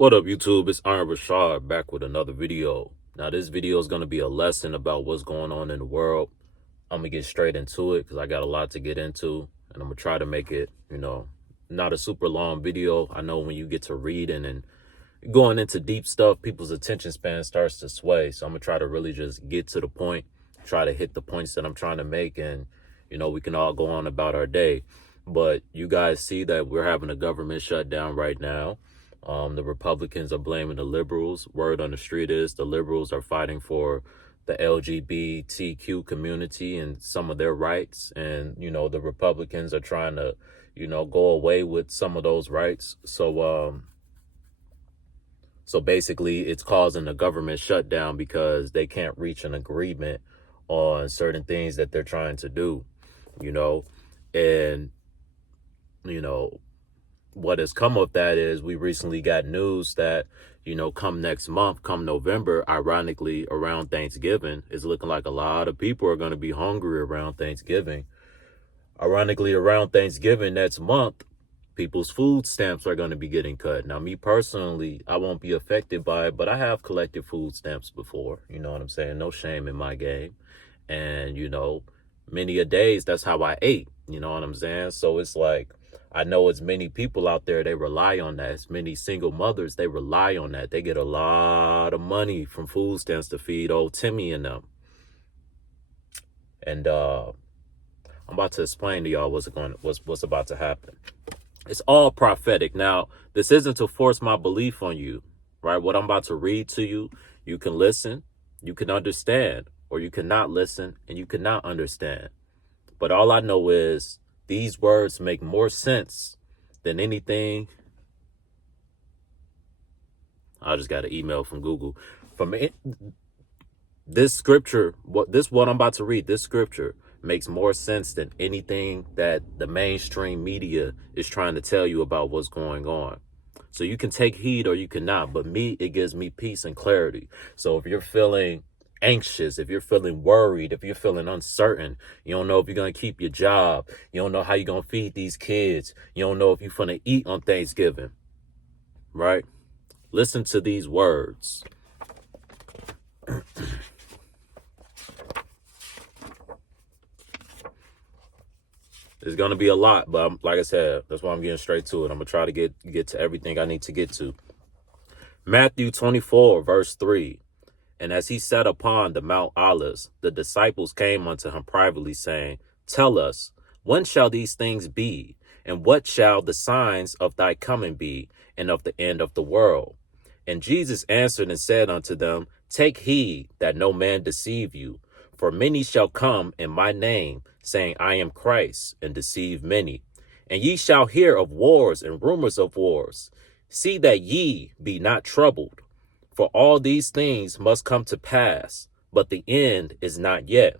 What up, YouTube? It's Richawd back with another video. Now, this video is going to be a lesson about what's going on in the world. I'm going to get straight into it because I got a lot to get into, and I'm going to try to make it, not a super long video. I know when you get to reading and going into deep stuff, people's attention span starts to sway. So I'm going to try to really just get to the point, try to hit the points that I'm trying to make, and, we can all go on about our day. But you guys see that we're having a government shutdown right now. The Republicans are blaming the liberals. Word on the street is the liberals are fighting for the LGBTQ community and some of their rights. And, the Republicans are trying to, go away with some of those rights. So basically it's causing a government shutdown because they can't reach an agreement on certain things that they're trying to do, and, what has come of that is we recently got news that, come next month, come November, ironically around Thanksgiving, it's looking like a lot of people are going to be hungry around Thanksgiving. Ironically, around Thanksgiving next month, people's food stamps are going to be getting cut. Now, me personally, I won't be affected by it, but I have collected food stamps before. You know what I'm saying? No shame in my game. And, many a days, that's how I ate. You know what I'm saying? So it's like, I know as many people out there, they rely on that. As many single mothers, they rely on that. They get a lot of money from food stamps to feed old Timmy and them. And I'm about to explain to y'all what's about to happen. It's all prophetic. Now, this isn't to force my belief on you, right? What I'm about to read to you, you can listen, you can understand, or you cannot listen and you cannot understand. But all I know is these words make more sense than anything. I just got an email from Google. This scripture, what I'm about to read, this scripture makes more sense than anything that the mainstream media is trying to tell you about what's going on. So you can take heed or you cannot, but it gives me peace and clarity. So if you're feeling anxious, if you're feeling worried, if you're feeling uncertain, you don't know if you're going to keep your job, you don't know how you're going to feed these kids, you don't know if you're going to eat on Thanksgiving, right? Listen to these words. There's going to be a lot, but like I said, that's why I'm getting straight to it. I'm going to try to get to everything I need to get to. Matthew 24, verse 3. And as he sat upon the Mount Olives, the disciples came unto him privately, saying, Tell us, when shall these things be? And what shall the signs of thy coming be, and of the end of the world? And Jesus answered and said unto them, Take heed that no man deceive you. For many shall come in my name, saying, I am Christ, and deceive many. And ye shall hear of wars and rumors of wars. See that ye be not troubled. For all these things must come to pass, but the end is not yet.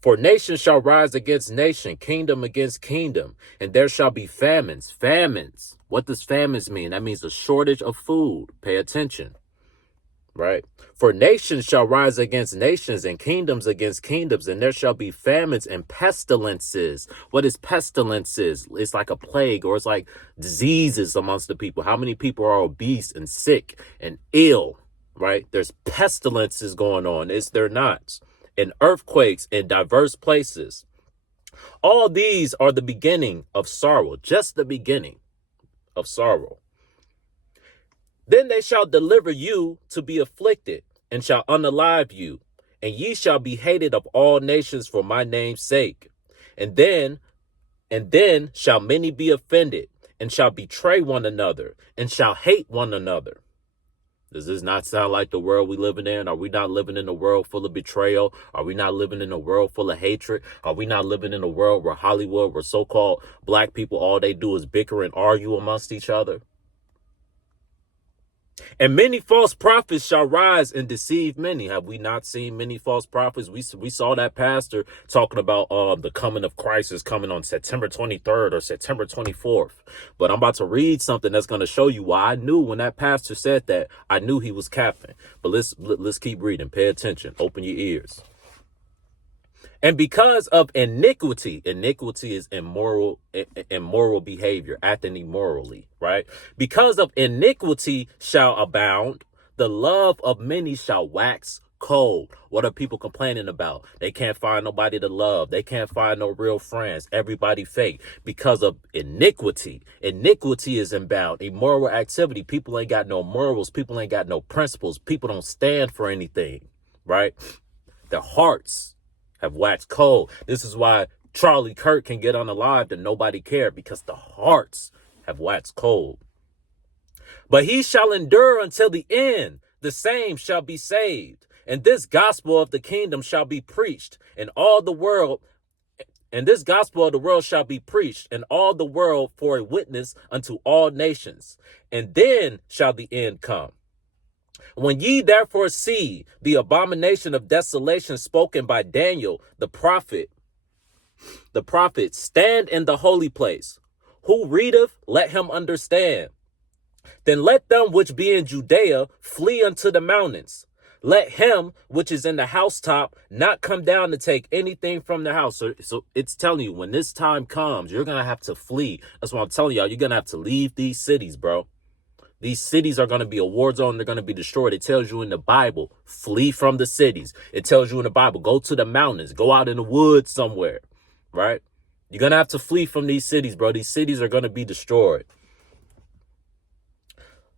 For nation shall rise against nation, kingdom against kingdom, and there shall be famines. Famines. What does famines mean? That means a shortage of food. Pay attention. Right? For nations shall rise against nations and kingdoms against kingdoms, and there shall be famines and pestilences. What is pestilences? It's like a plague, or it's like diseases amongst the people. How many people are obese and sick and ill, right? There's pestilences going on. They're not. And earthquakes in diverse places. All these are the beginning of sorrow, just the beginning of sorrow. Then they shall deliver you to be afflicted, and shall unalive you, and ye shall be hated of all nations for my name's sake. And then shall many be offended, and shall betray one another, and shall hate one another. Does this not sound like the world we living in? Are we not living in a world full of betrayal? Are we not living in a world full of hatred? Are we not living in a world where Hollywood, where so-called black people, all they do is bicker and argue amongst each other? And many false prophets shall rise and deceive many. Have we not seen many false prophets? We saw that pastor talking about the coming of Christ is coming on September 23rd or September 24th. But I'm about to read something that's going to show you why I knew when that pastor said that, I knew he was capping. But let's keep reading. Pay attention. Open your ears. And because of iniquity, iniquity is immoral behavior, acting immorally, right? Because of iniquity shall abound, the love of many shall wax cold. What are people complaining about? They can't find nobody to love. They can't find no real friends. Everybody fake because of iniquity. Iniquity is inbound. Immoral activity. People ain't got no morals. People ain't got no principles. People don't stand for anything, right? Their hearts have waxed cold. This is why Charlie Kirk can get on the live that nobody cared, because the hearts have waxed cold. But he shall endure until the end. The same shall be saved. And this gospel of the kingdom shall be preached in all the world. And this gospel of the world shall be preached in all the world for a witness unto all nations. And then shall the end come. When ye therefore see the abomination of desolation spoken by Daniel, the prophet, stand in the holy place. Who readeth, let him understand. Then let them which be in Judea flee unto the mountains. Let him which is in the housetop not come down to take anything from the house. So it's telling you, when this time comes, you're going to have to flee. That's what I'm telling y'all. You're going to have to leave these cities, bro. These cities are going to be a war zone. They're going to be destroyed. It tells you in the Bible, flee from the cities. It tells you in the Bible, go to the mountains, go out in the woods somewhere, right? You're going to have to flee from these cities, bro. These cities are going to be destroyed.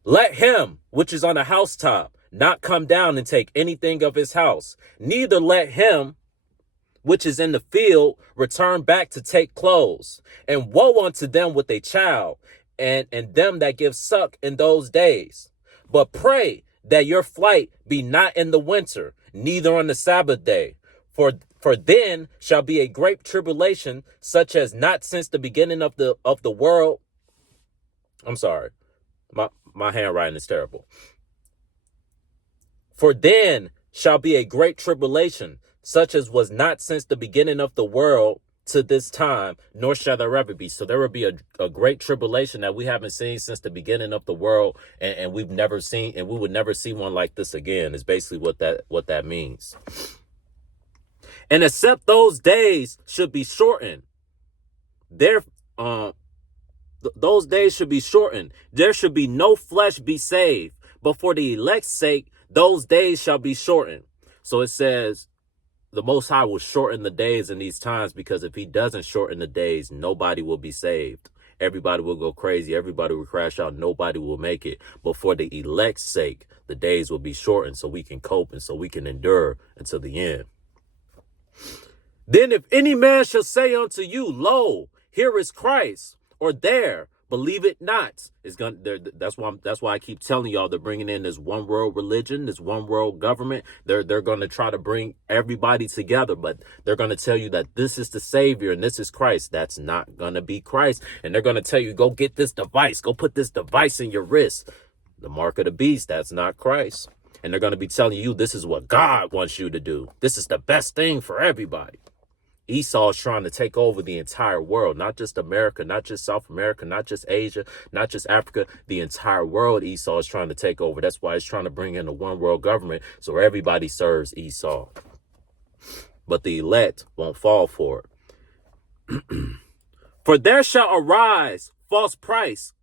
Let him which is on the housetop not come down and take anything of his house. Neither let him which is in the field return back to take clothes. And woe unto them with a child, and them that give suck in those days. But pray that your flight be not in the winter, neither on the Sabbath day. For then shall be a great tribulation, such as not since the beginning of the world. I'm sorry. My handwriting is terrible. For then shall be a great tribulation, such as was not since the beginning of the world to this time, nor shall there ever be. So there will be a great tribulation that we haven't seen since the beginning of the world, and we've never seen, and we would never see one like this again, is basically what that means. And except those days should be shortened, those days should be shortened. There should be no flesh be saved, but for the elect's sake, those days shall be shortened. So it says the Most High will shorten the days in these times, because if he doesn't shorten the days, nobody will be saved. Everybody will go crazy. Everybody will crash out. Nobody will make it. But for the elect's sake, the days will be shortened so we can cope and so we can endure until the end. Then if any man shall say unto you, lo, here is Christ, or there, believe it not. That's why I keep telling y'all they're bringing in this one world religion, this one world government. They're going to try to bring everybody together, but they're going to tell you that this is the Savior and this is Christ. That's not going to be Christ. And they're going to tell you, go get this device, go put this device in your wrist. The mark of the beast, that's not Christ. And they're going to be telling you, this is what God wants you to do. This is the best thing for everybody. Esau is trying to take over the entire world, not just America, not just South America, not just Asia, not just Africa. The entire world Esau is trying to take over. That's why he's trying to bring in a one world government so everybody serves Esau. But the elect won't fall for it. For there shall arise false Christ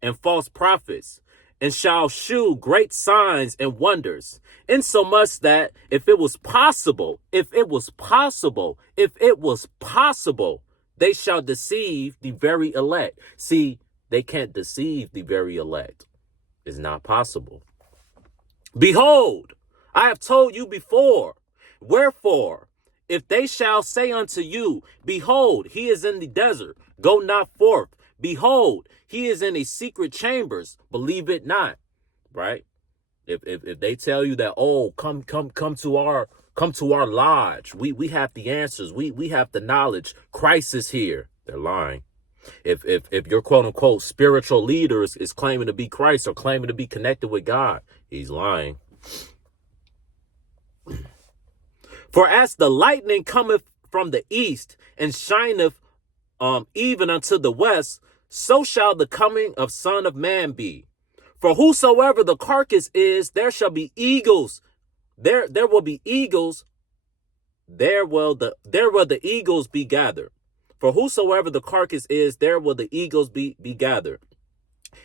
and false prophets, and shall shew great signs and wonders, insomuch that if it was possible, they shall deceive the very elect. See, they can't deceive the very elect. It's not possible. Behold, I have told you before. Wherefore, if they shall say unto you, behold, he is in the desert, go not forth. Behold, he is in a secret chambers, believe it not. Right? If they tell you that, oh, come to our lodge, we have the answers, we have the knowledge, Christ is here, they're lying. If your quote unquote spiritual leader is claiming to be Christ or claiming to be connected with God, he's lying. For as the lightning cometh from the east and shineth even unto the west, so shall the coming of Son of Man be. For whosoever the carcass is, there shall be eagles There will be eagles. There will the eagles be gathered. For whosoever the carcass is, there will the eagles be gathered.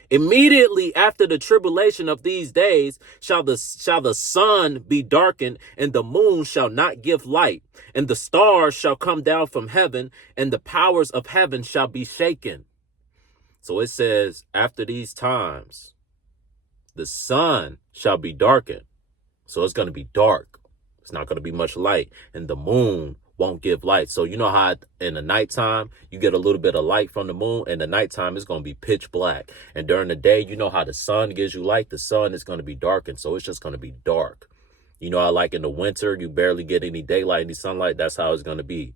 Immediately after the tribulation of these days shall the sun be darkened, and the moon shall not give light, and the stars shall come down from heaven, and the powers of heaven shall be shaken. So it says, after these times, the sun shall be darkened. So it's going to be dark. It's not going to be much light, and the moon won't give light. So you know how in the nighttime you get a little bit of light from the moon, and the nighttime is going to be pitch black. And during the day, you know how the sun gives you light. The sun is going to be darkened, so it's just going to be dark. You know how like in the winter you barely get any daylight, any sunlight. That's how it's going to be.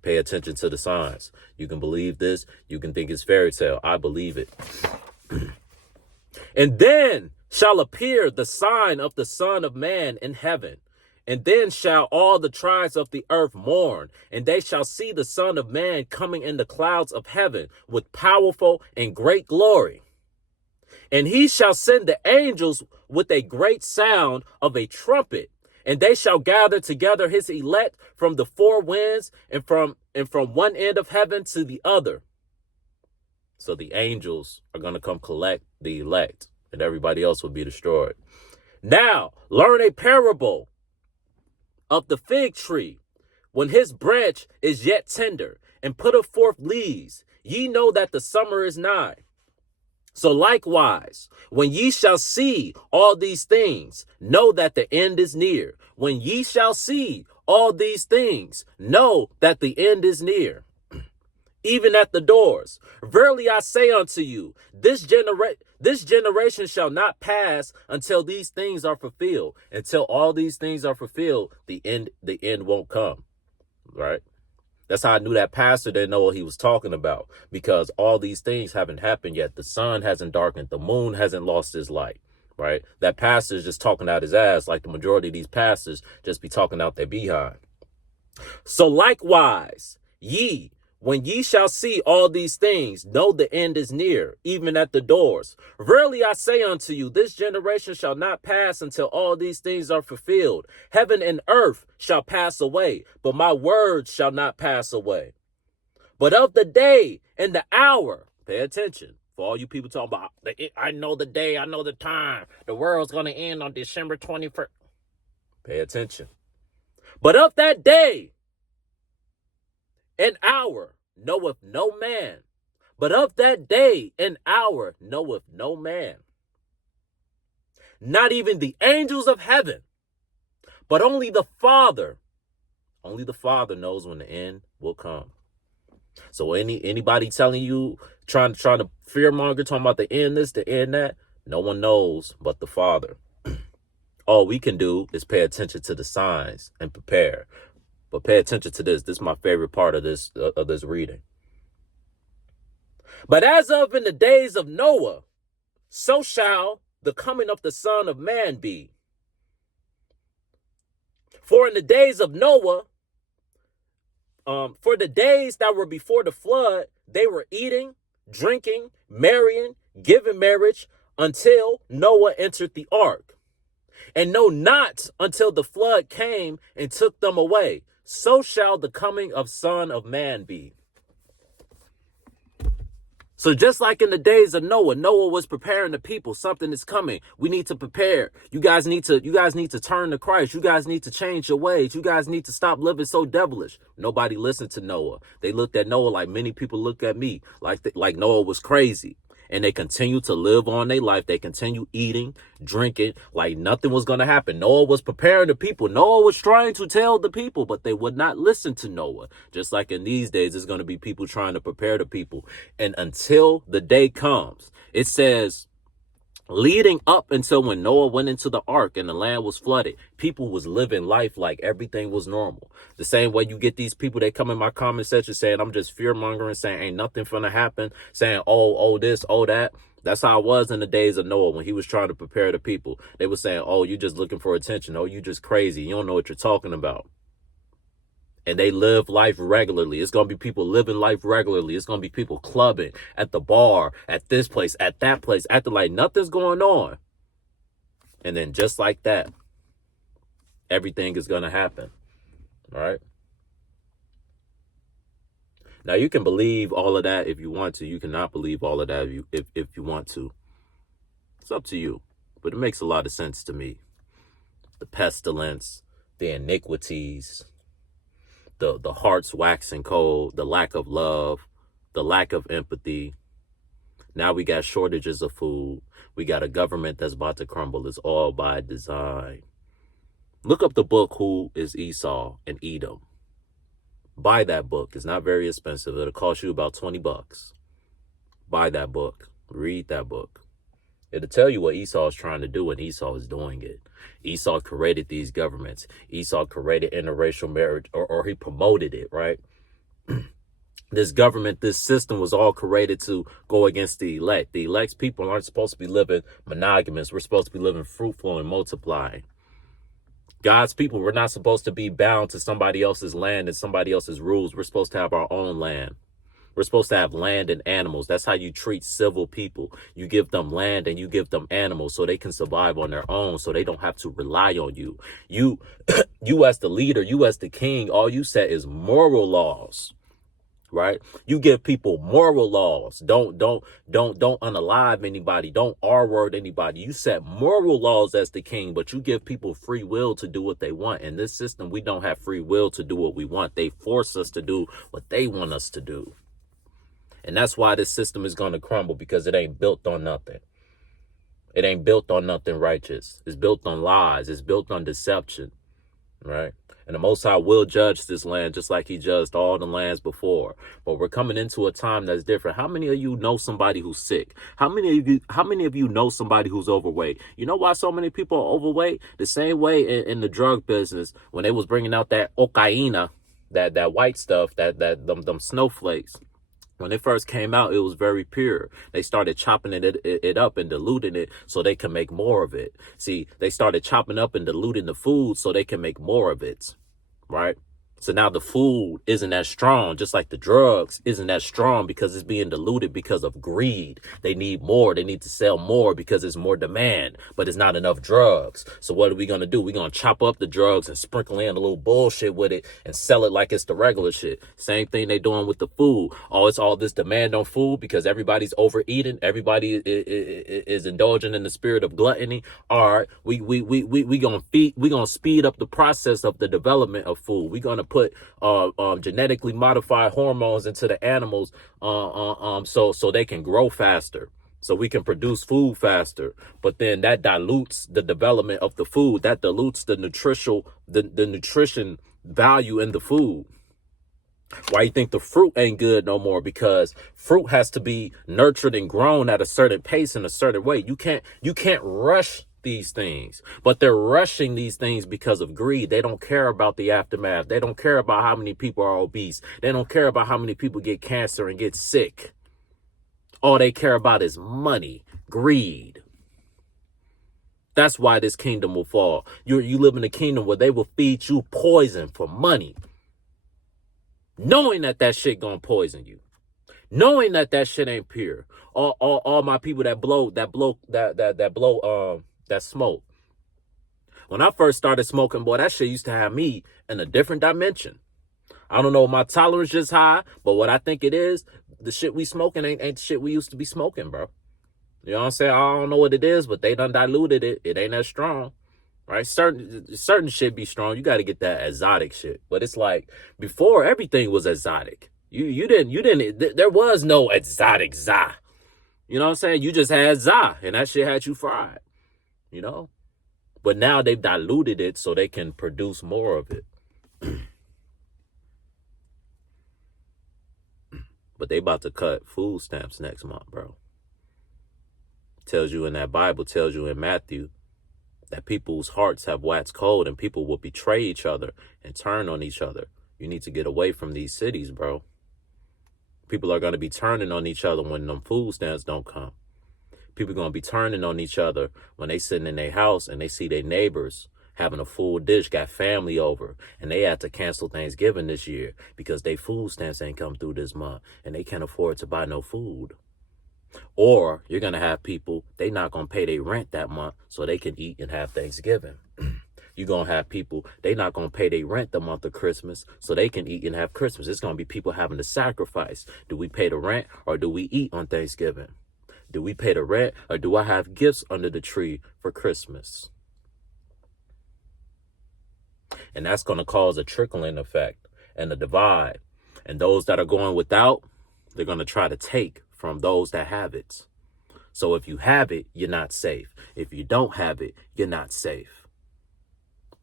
Pay attention to the signs. You can believe this. You can think it's fairy tale. I believe it. And then shall appear the sign of the Son of Man in heaven. And then shall all the tribes of the earth mourn, and they shall see the Son of Man coming in the clouds of heaven with powerful and great glory. And he shall send the angels with a great sound of a trumpet, and they shall gather together his elect from the four winds and from one end of heaven to the other. So the angels are going to come collect the elect, and everybody else will be destroyed. Now, learn a parable of the fig tree, when his branch is yet tender, and putteth forth leaves, ye know that the summer is nigh. So likewise, when ye shall see all these things, know that the end is near. When ye shall see all these things, know that the end is near. Even at the doors. Verily I say unto you, this generation shall not pass until these things are fulfilled. Until all these things are fulfilled, the end won't come. Right? That's how I knew that pastor didn't know what he was talking about, because all these things haven't happened yet. The sun hasn't darkened. The moon hasn't lost its light. Right? That pastor is just talking out his ass, like the majority of these pastors just be talking out their behind. So likewise, ye, when ye shall see all these things, know the end is near, even at the doors. Verily I say unto you, this generation shall not pass until all these things are fulfilled. Heaven and earth shall pass away, but my words shall not pass away. But of the day and the hour, pay attention. For all you people talking about, I know the day, I know the time. The world's going to end on December 21st. Pay attention. But of that day, an hour knoweth no man, but of that day an hour knoweth no man. Not even the angels of heaven, but only the Father knows when the end will come. So anybody telling you, trying to fearmonger, talking about the end this, the end that, no one knows but the Father. All we can do is pay attention to the signs and prepare. But pay attention to this. This is my favorite part of this reading. But as of in the days of Noah, so shall the coming of the Son of Man be. For in the days of Noah, for the days that were before the flood, they were eating, drinking, marrying, giving marriage, until Noah entered the ark. And know not until the flood came and took them away. So shall the coming of Son of Man be. So just like in the days of Noah, Noah was preparing the people. Something is coming. We need to prepare. You guys need to turn to Christ. You guys need to change your ways. You guys need to stop living so devilish. Nobody listened to Noah. They looked at Noah like many people look at me, like Noah was crazy. And they continue to live on their life. They continue eating, drinking, like nothing was going to happen. Noah was preparing the people. Noah was trying to tell the people, but they would not listen to Noah. Just like in these days, there's going to be people trying to prepare the people. And until the day comes, it says, leading up until when Noah went into the ark and the land was flooded, people was living life like everything was normal. The same way you get these people, they come in my comment section saying, I'm just fear mongering, saying ain't nothing finna happen, saying, oh, this, oh, that. That's how it was in the days of Noah when he was trying to prepare the people. They were saying, oh, you just looking for attention. Oh, you just crazy. You don't know what you're talking about. And they live life regularly. It's going to be people living life regularly. It's going to be people clubbing at the bar, at this place, at that place, acting like nothing's going on. And then just like that, everything is going to happen. Right? Now, you can believe all of that if you want to. You cannot believe all of that if you want to. It's up to you. But it makes a lot of sense to me. The pestilence, the iniquities, the hearts waxing cold, the lack of love, the lack of empathy. Now we got shortages of food. We got a government that's about to crumble. It's all by design. Look up the book, Who is Esau and Edom? Buy that book. It's not very expensive. It'll cost you about $20. Buy that book. Read that book. It'll tell you what Esau is trying to do, and Esau is doing it. Esau created these governments. Esau created interracial marriage, or he promoted it, right? This government, this system was all created to go against the elect. The elect's people aren't supposed to be living monogamous. We're supposed to be living fruitful and multiplying. God's people, we're not supposed to be bound to somebody else's land and somebody else's rules. We're supposed to have our own land. We're supposed to have land and animals. That's how you treat civil people. You give them land and you give them animals so they can survive on their own, so they don't have to rely on you. You as the leader, you as the king, all you set is moral laws. Right? You give people moral laws. Don't unalive anybody. Don't R-word anybody. You set moral laws as the king, but you give people free will to do what they want. In this system, we don't have free will to do what we want. They force us to do what they want us to do. And that's why this system is going to crumble, because it ain't built on nothing. It ain't built on nothing righteous. It's built on lies. It's built on deception. Right? And the Most High will judge this land just like he judged all the lands before. But we're coming into a time that's different. How many of you know somebody who's sick? How many of you know somebody who's overweight? You know why so many people are overweight? The same way in the drug business, when they was bringing out that cocaine, that white stuff, them snowflakes. When it first came out, it was very pure. They started chopping it up and diluting it so they can make more of it. See, they started chopping up and diluting the food so they can make more of it, right? So now the food isn't as strong, just like the drugs isn't as strong because it's being diluted because of greed. They need more. They need to sell more because there's more demand, but it's not enough drugs. So what are we going to do? We're going to chop up the drugs and sprinkle in a little bullshit with it and sell it like it's the regular shit. Same thing they doing with the food. Oh, it's all this demand on food because everybody's overeating. Everybody is indulging in the spirit of gluttony. All right, we gonna speed up the process of the development of food. We're gonna put genetically modified hormones into the animals so they can grow faster, so we can produce food faster. But then that dilutes the development of the food. That dilutes the nutrition value in the food. Why you think the fruit ain't good no more? Because fruit has to be nurtured and grown at a certain pace in a certain way. You can't rush these things, but they're rushing these things because of greed. They don't care about the aftermath. They don't care about how many people are obese. They don't care about how many people get cancer and get sick. All they care about is money, greed. That's why this kingdom will fall. You live in a kingdom where they will feed you poison for money, knowing that shit gonna poison you, knowing that shit ain't pure. All my people that smoke. When I first started smoking, boy, that shit used to have me in a different dimension. I don't know, my tolerance is high, but what I think it is, the shit we smoking ain't the shit we used to be smoking, bro. You know what I'm saying? I don't know what it is, but they done diluted it. It ain't that strong, right? Certain shit be strong. You got to get that exotic shit. But it's like before, everything was exotic. You didn't. There was no exotic za. You know what I'm saying? You just had za, and that shit had you fried. You know, but now they've diluted it so they can produce more of it. But they about to cut food stamps next month, bro. Tells you in that Bible, tells you in Matthew, that people's hearts have waxed cold and people will betray each other and turn on each other. You need to get away from these cities, bro. People are going to be turning on each other when them food stamps don't come. People are going to be turning on each other when they sitting in their house and they see their neighbors having a full dish, got family over, and they had to cancel Thanksgiving this year because their food stamps ain't come through this month and they can't afford to buy no food. Or you're going to have people, they not going to pay their rent that month so they can eat and have Thanksgiving. You're going to have people, they not going to pay their rent the month of Christmas so they can eat and have Christmas. It's going to be people having to sacrifice. Do we pay the rent or do we eat on Thanksgiving? Do we pay the rent or do I have gifts under the tree for Christmas? And that's going to cause a trickling effect and a divide. And those that are going without, they're going to try to take from those that have it. So if you have it, you're not safe. If you don't have it, you're not safe.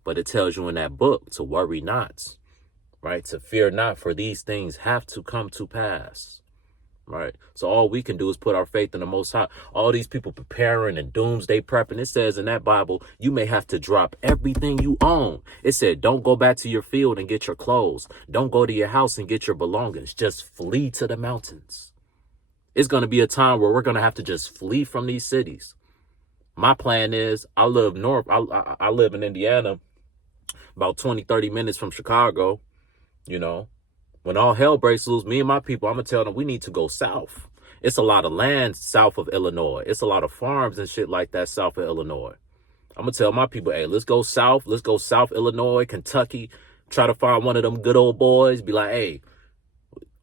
But it tells you in that book to worry not, right? To fear not, for these things have to come to pass, right? So all we can do is put our faith in the Most High. All these people preparing and doomsday prepping, it says in that Bible, you may have to drop everything you own. It said, don't go back to your field and get your clothes. Don't go to your house and get your belongings. Just flee to the mountains. It's going to be a time where we're going to have to just flee from these cities. My plan is, I live north. I live in Indiana, about 20, 30 minutes from Chicago. You know, when all hell breaks loose, me and my people, I'm going to tell them we need to go south. It's a lot of land south of Illinois. It's a lot of farms and shit like that south of Illinois. I'm going to tell my people, hey, let's go south. Let's go South Illinois, Kentucky. Try to find one of them good old boys. Be like, hey,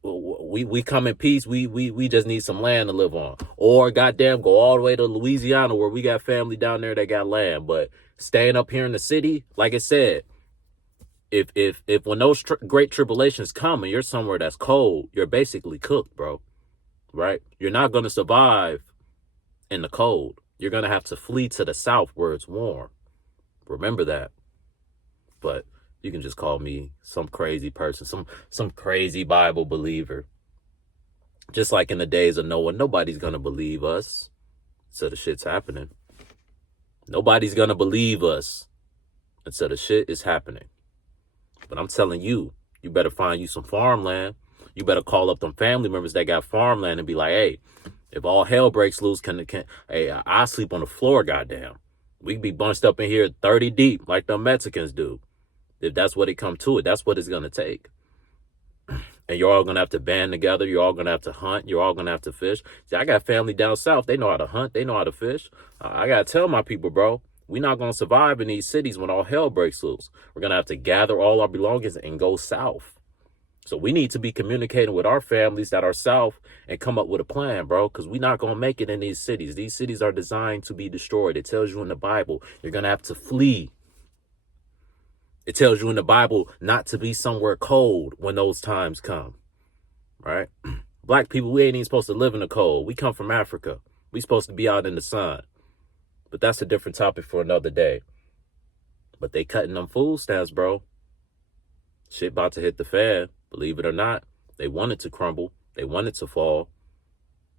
we come in peace. We just need some land to live on. Or goddamn, go all the way to Louisiana where we got family down there that got land. But staying up here in the city, like I said, if when those great tribulations come and you're somewhere that's cold, you're basically cooked, bro. Right? You're not going to survive in the cold. You're going to have to flee to the south where it's warm. Remember that. But you can just call me some crazy person, some crazy Bible believer. Just like in the days of Noah, nobody's going to believe us. So the shit's happening. Nobody's going to believe us until the shit is happening. But I'm telling you, you better find you some farmland. You better call up them family members that got farmland and be like, hey, if all hell breaks loose, hey, I sleep on the floor, goddamn. We can be bunched up in here 30 deep like the Mexicans do. If that's what it come to it, that's what it's going to take. And you're all going to have to band together. You're all going to have to hunt. You're all going to have to fish. See, I got family down south. They know how to hunt. They know how to fish. I got to tell my people, bro, we're not going to survive in these cities when all hell breaks loose. We're going to have to gather all our belongings and go south. So we need to be communicating with our families that are south and come up with a plan, bro, because we're not going to make it in these cities. These cities are designed to be destroyed. It tells you in the Bible, you're going to have to flee. It tells you in the Bible not to be somewhere cold when those times come, right? Black people, we ain't even supposed to live in the cold. We come from Africa. We supposed to be out in the sun. But that's a different topic for another day. But they cutting them food stamps, bro. Shit about to hit the fan. Believe it or not, they want it to crumble. They want it to fall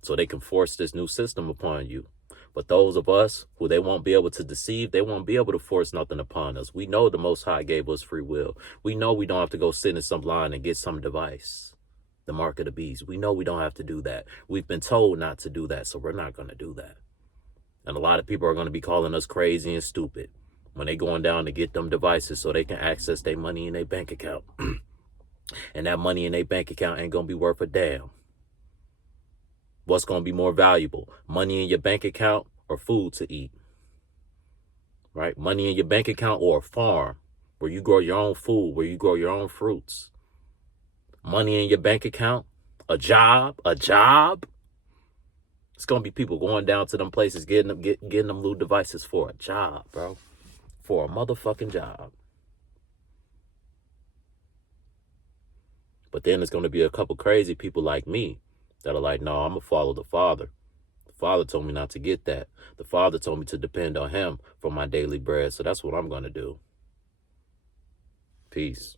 so they can force this new system upon you. But those of us who they won't be able to deceive, they won't be able to force nothing upon us. We know the Most High gave us free will. We know we don't have to go sit in some line and get some device, the mark of the beast. We know we don't have to do that. We've been told not to do that, so we're not going to do that. And a lot of people are going to be calling us crazy and stupid when they going down to get them devices so they can access their money in their bank account. And that money in their bank account ain't going to be worth a damn. What's going to be more valuable? Money in your bank account or food to eat? Right? Money in your bank account or a farm where you grow your own food, where you grow your own fruits? Money in your bank account? A job? It's going to be people going down to them places, getting them little devices for a job, bro. For a motherfucking job. But then there's going to be a couple crazy people like me that are like, no, I'm going to follow the Father. The Father told me not to get that. The Father told me to depend on him for my daily bread. So that's what I'm going to do. Peace.